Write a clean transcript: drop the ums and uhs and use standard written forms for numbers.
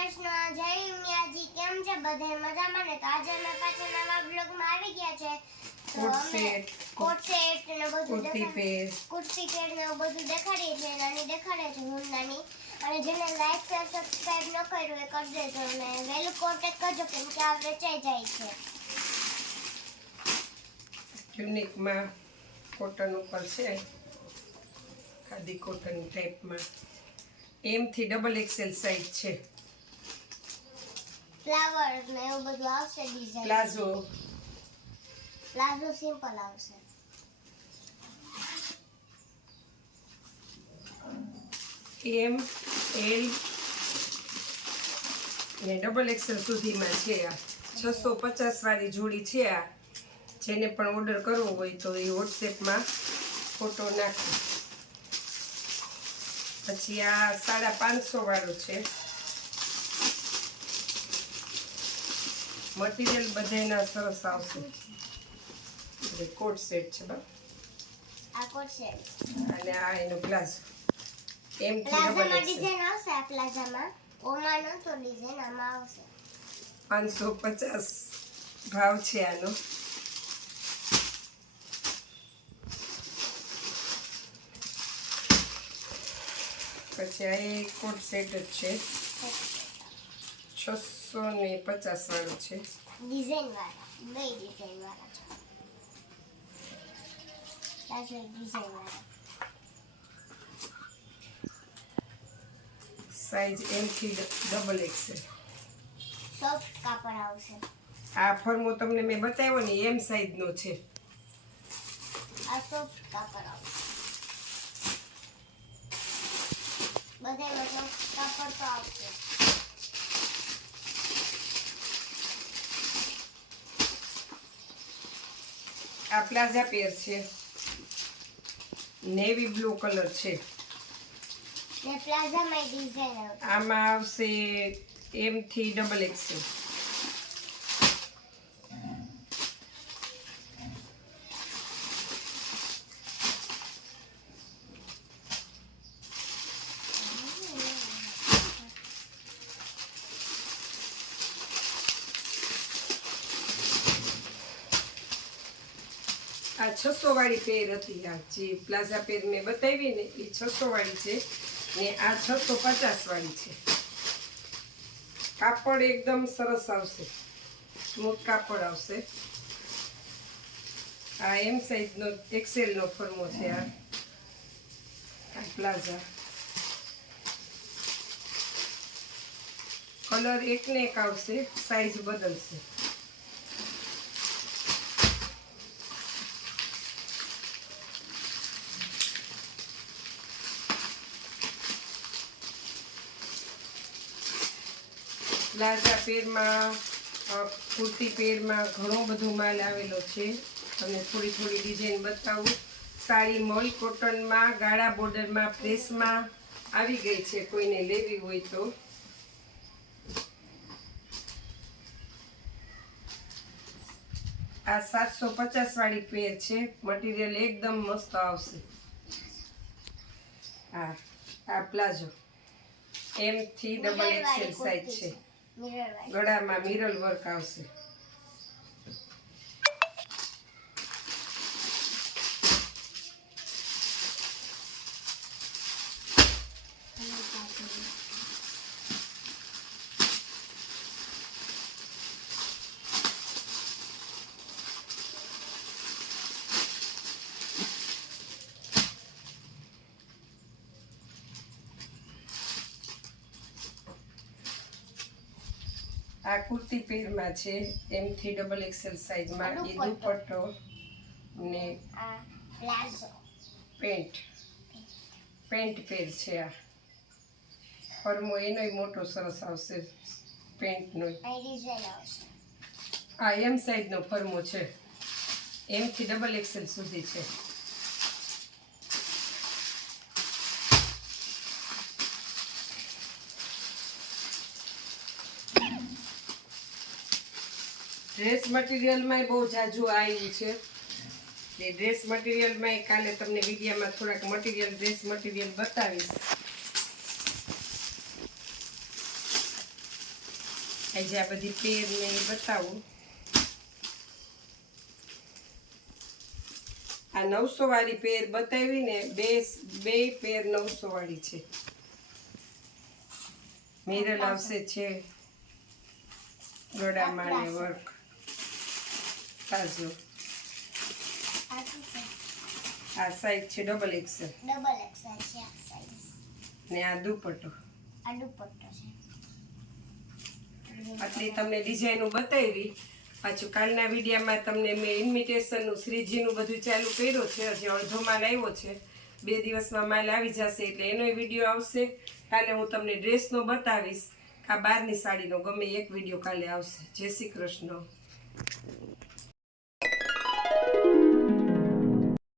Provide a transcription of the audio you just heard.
કૃષ્ણ, જય ઉમિયાજી. કેમ છે બધા? મજામાં ને? તો આજે અમે પાછા નવા બ્લોગમાં આવી ગયા છે. તો અમે કોટ સેટ ને બધું કુર્તી પેર ને બધું દેખાડીએ છીએ. નાની દેખાડે છે, હું નાની. અને જેને લાઈક શેર સબસ્ક્રાઇબ ન કર્યું એ કરી દેજો અને વહેલું કોન્ટેક્ટ કરજો કેમ કે આ વેચાઈ જાય છે. યુનિકમાં કોટન ઉપર છે, ખાદી કોટન ટાઈપમાં. M થી XXL સાઈઝ છે. ફ્લાવર ને એવું બધું આવશે ડિઝાઇન. પ્લાઝો સિમ્પલ આવશે. M, L ને XXL સુધીમાં છે. આ 650 વાળી જોડી છે. આ જેને પણ ઓર્ડર કરવો હોય તો એ વોટ્સએપમાં ફોટો નાખો. પછી આ 550 વાળું છે. મટીરિયલ બધાના સરસ આવશે. કોટ સેટ છે બા. આ કોટ સેટ અને આ એનો પ્લાઝો. M થી પ્લાઝામાં ડિઝાઇન આવશે. આ પ્લાઝામાં ઓમાં નતો ડિઝાઇન, આમાં આવશે. 550 ભાવ છે આનો. પછી આ એક કોટ સેટ જ છે. 650 વાળું છે. ડિઝાઇન વાળા, બે ડિઝાઇન વાળા છે. પ્લાઝો ડિઝાઇન વાળા. સાઈઝ M થી XXL. સોફ્ટ કાપડ આવશે. આ ફર્મો તમને મેં બતાવ્યો ને M સાઈઝનો છે. આ સોફ્ટ કાપડ આવશે. બધામાં સોફ્ટ કાપડ તો આવશે. આ પ્લાઝા પેર છે. નેવી બ્લુ કલર છે. ને પ્લાઝામાં ડિઝાઇન આવશે. આમાં આવશે M થી XXL. આ 600 વાળી પેર હતી. આ જે પ્લાઝા પેર મેં બતાવી ને એ 600 વાળી છે ને આ 650 વાળી છે. કાપડ એકદમ સરસ આવશે, સ્મૂથ કાપડ આવશે. આ M સાઈઝનો XL નો ફર્મો છે. આ પ્લાઝા કલર એકને એક આવશે, સાઈઝ બદલશે. પ્લાઝા પેરમાં, કુર્તી પેરમાં ઘણો બધો માલ આવેલો છે. તમને થોડી થોડી ડિઝાઇન બતાવું. સાડી મલ કોટનમાં, ગાળા બોર્ડરમાં, પ્રેસમાં આવી ગઈ છે. કોઈને લેવી હોય તો આ 750 વાળી પેર છે. મટીરિયલ એકદમ મસ્ત આવશે. આ પ્લાઝો M થી XXL સાઈઝ છે. ગળામાં મિરર વર્ક આવશે. આ કુર્તી પેરમાં છે. M થી XXL સાઈઝમાં. એ દુપટ્ટો ને પેન્ટ પેર છે. આ ફર્મો એનોય મોટો સરસ આવશે. પેન્ટનો આ M સાઈઝનો ફર્મો છે. M થી XXL સુધી છે. ડ્રેસ મટીરિયલમાં બહુ જાજુ આવ્યું છે. એ ડ્રેસ મટીરિયલમાં કાલે તમને વિડીયોમાં થોડાક ડ્રેસ મટીરિયલ બતાવીશ. આજે આ બધી પેર ને એ બતાવું. આ 900 વાળી પેર બતાવી ને બે પેર 900 વાળી છે. મિરર આવશે છે ગળામાં ને વર્ક કાજો. આ સાઈઝ છે ડબલ એક્સેલ છે આ સાઈઝ. ને આ દુપટ્ટો. આ દુપટ્ટો છે. આટલી તમને ડિઝાઇનો બતાવી. પાછું કાલના વિડીયામાં તમને મેં ઇન્વિટેશનનું શ્રીજીનું બધું ચાલુ કર્યું છે. હજી અડધો માલ આવ્યો છે. 2 દિવસમાં માલ આવી જશે એટલે એનોય વિડીયો આવશે. કાલે હું તમને ડ્રેસનો બતાવીશ. આ 12ની સાડીનો ગમે એક વિડીયો કાલે આવશે. જય શ્રી કૃષ્ણ.